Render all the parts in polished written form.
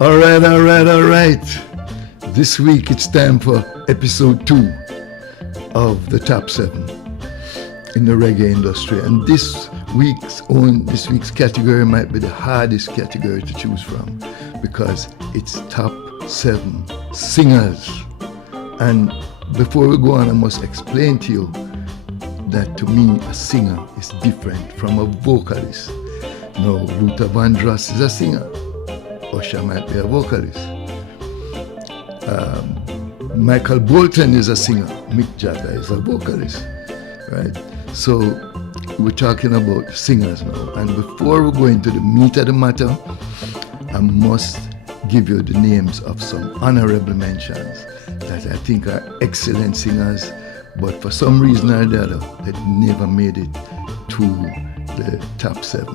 All right. This week it's time for episode 2 of the top 7 in the reggae industry. And this week's category might be the hardest category to choose from because it's top 7 singers. And before we go on, I must explain to you that to me a singer is different from a vocalist. Now, Luther Vandross is a singer. Usher might be a vocalist. Michael Bolton is a singer. Mick Jagger is a vocalist, right? So we're talking about singers now. And before we go into the meat of the matter, I must give you the names of some honorable mentions that I think are excellent singers, but for some reason or the other, they never made it to the top 7.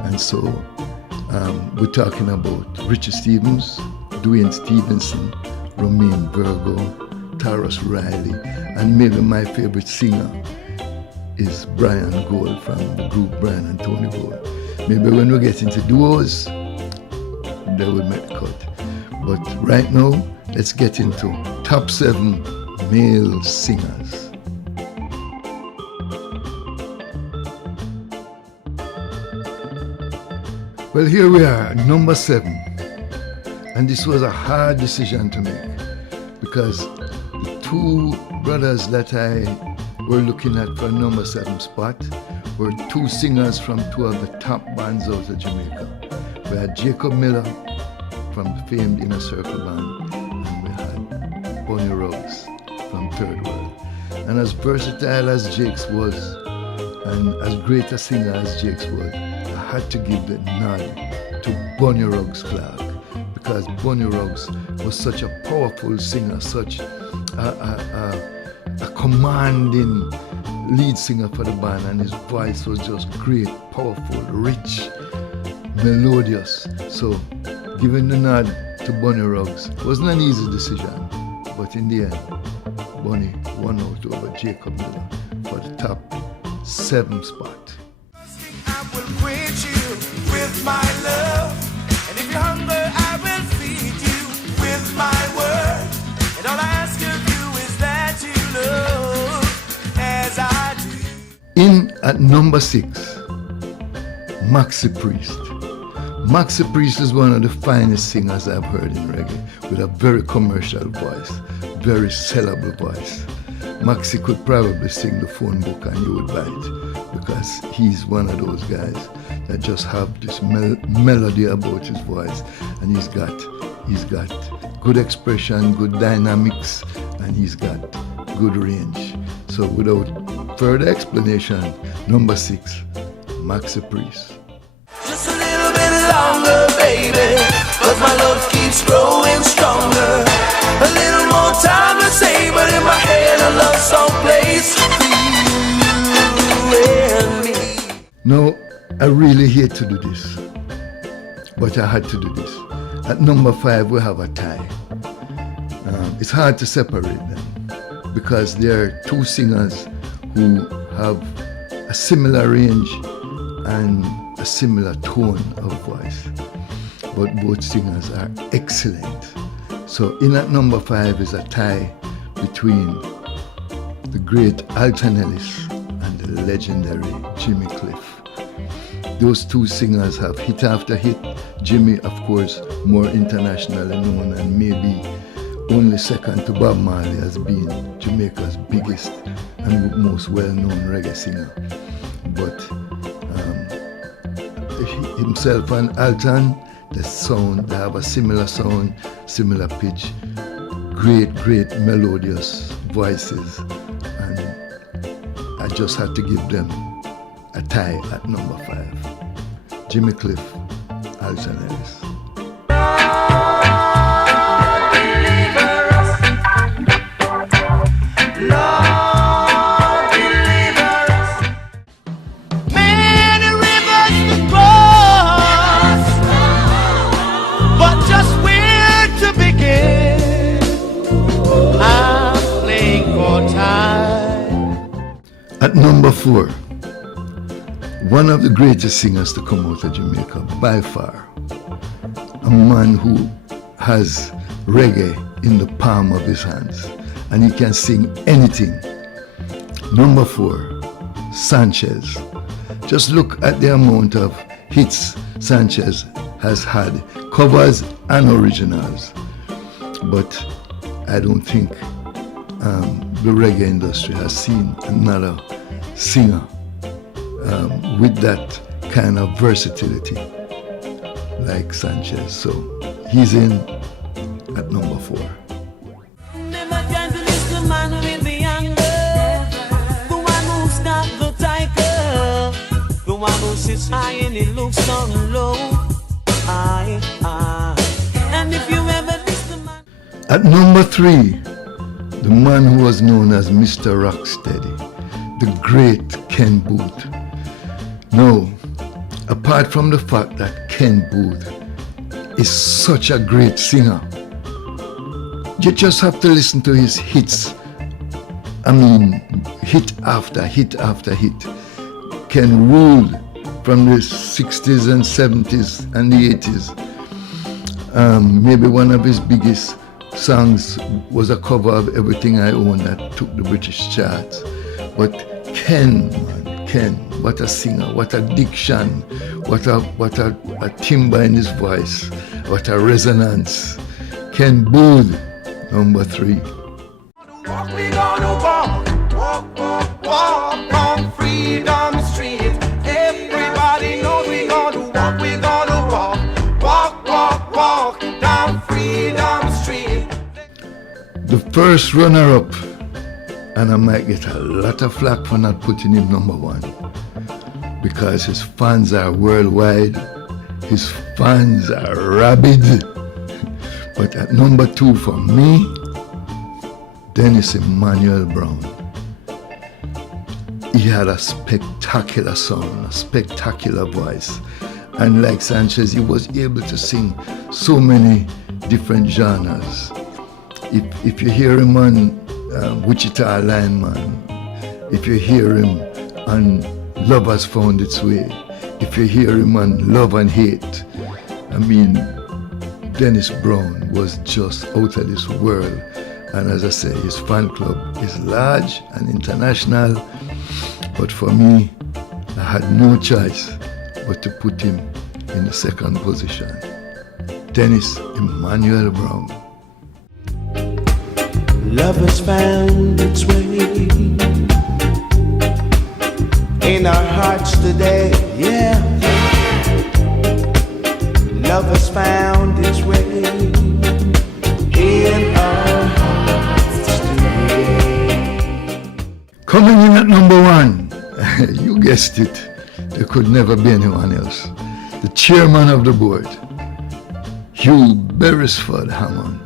And so we're talking about Richie Stephens, Dwayne Stevenson, Romain Virgo, Tarrus Riley, and maybe my favorite singer is Brian Gold from the group Brian and Tony Gold. Maybe when we get into duos, they will make the cut. But right now, let's get into top 7 male singers. Well, here we are, number 7. And this was a hard decision to make because the 2 brothers that I were looking at for number 7 spot were 2 singers from 2 of the top bands out of Jamaica. We had Jacob Miller from the famed Inner Circle band, and we had Bonnie Ruggs from Third World. And as versatile as Jakes was, and as great a singer as Jakes was, I had to give the nod to Bonnie Ruggs Clark, because Bonnie Ruggs was such a powerful singer, such a commanding lead singer for the band, and his voice was just great, powerful, rich, melodious. So giving the nod to Bonnie Ruggs wasn't an easy decision, but in the end, Bonnie won out over Jacob Miller for the top 7 spot. I will quench you with my love, and if you're hungry, I will feed you with my word. And all I ask of you is that you love as I do. In at number 6, Maxi Priest. Maxi Priest is one of the finest singers I've heard in reggae, with a very commercial voice, very sellable voice. Maxi could probably sing the phone book and you would buy it, because he's one of those guys that just have this melody about his voice, and he's got good expression, good dynamics, and he's got good range. So without further explanation, number 6, Maxi Priest. Just a little bit longer, baby, 'cause my love keeps growing stronger. A little more time to say, but in my head a love song plays for you and me. Now, I really hate to do this, but I had to do this. At number 5, we have a tie. It's hard to separate them because there are 2 singers who have a similar range and a similar tone of voice, but both singers are excellent. So in at number 5 is a tie between the great Alton Ellis and the legendary Jimmy Cliff. Those 2 singers have hit after hit. Jimmy, of course, more internationally known and maybe only second to Bob Marley as being Jamaica's biggest and most well-known reggae singer. But himself and Alton, they have a similar sound, similar pitch, great melodious voices, and I just had to give them a tie at number 5. Jimmy Cliff, Alton Ellis. At number 4, one of the greatest singers to come out of Jamaica by far, a man who has reggae in the palm of his hands, and he can sing anything. Number 4, Sanchez. Just look at the amount of hits Sanchez has had, covers and originals. But I don't think the reggae industry has seen another singer with that kind of versatility like Sanchez. So he's in at number 4. Never can to miss the man with the anger, the one who's got the tiger, the one who sits high and he looks so low. And if you ever miss the man. At number 3, the man who was known as Mr. Rocksteady, the great Ken Booth. Now, apart from the fact that Ken Booth is such a great singer, you just have to listen to his hits. I mean, hit after hit after hit. Ken ruled from the 60s and 70s and the 80s. Maybe one of his biggest songs was a cover of Everything I Own that took the British charts. But Ken, man, Ken, what a singer, what a diction, what a timbre in his voice, what a resonance. Ken Booth, number 3. Walk, we gonna walk, walk, walk, walk on Freedom Street. Everybody knows we gonna walk, walk, walk, walk down Freedom Street. The first runner-up, and I might get a lot of flack for not putting him number 1, because his fans are worldwide, his fans are rabid. But at number 2 for me, Dennis Emmanuel Brown. He had a spectacular sound, a spectacular voice. And like Sanchez, he was able to sing so many different genres. If you hear him on Wichita Lineman, if you hear him on Love Has Found Its Way, if you hear him on Love and Hate, I mean, Dennis Brown was just out of this world. And as I say, his fan club is large and international. But for me, I had no choice but to put him in the 2nd position. Dennis Emmanuel Brown. Love has found its way in our hearts today, yeah. Love has found its way in our hearts today. Coming in at number 1, you guessed it, there could never be anyone else. The chairman of the board, Hugh Beresford Hammond,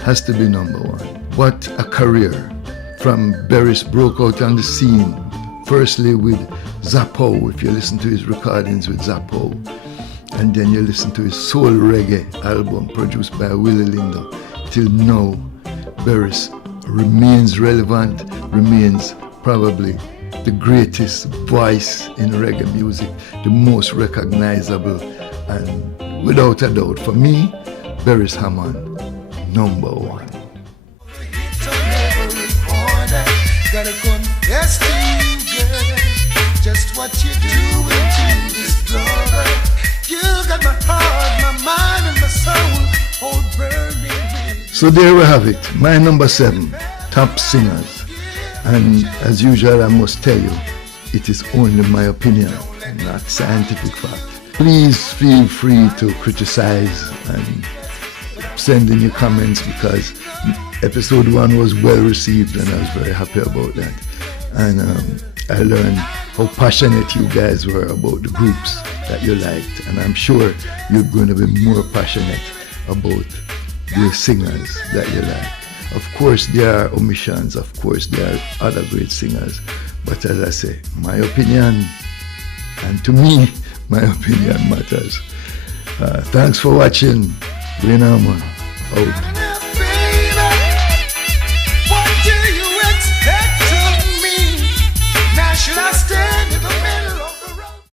has to be number 1. What a career. From Beres broke out on the scene, firstly with Zappo, if you listen to his recordings with Zappo, and then you listen to his soul reggae album produced by Willie Lindo. Till now, Beres remains relevant, remains probably the greatest voice in reggae music, the most recognizable, and without a doubt, for me, Beres Hammond, number 1. Gotta confess to you, girl, just what you're doing to this brother. You got my heart, my mind, and my soul all burning. So there we have it, my number 7, top singers. And as usual, I must tell you, it is only my opinion, not scientific fact. Please feel free to criticize and send in your comments, because episode 1 was well received and I was very happy about that. And I learned how passionate you guys were about the groups that you liked, and I'm sure you're going to be more passionate about the singers that you like. Of course there are omissions, of course there are other great singers, but as I say, my opinion, and to me, my opinion matters. Thanks for watching. Wayne Harmon, out. Should I stand in the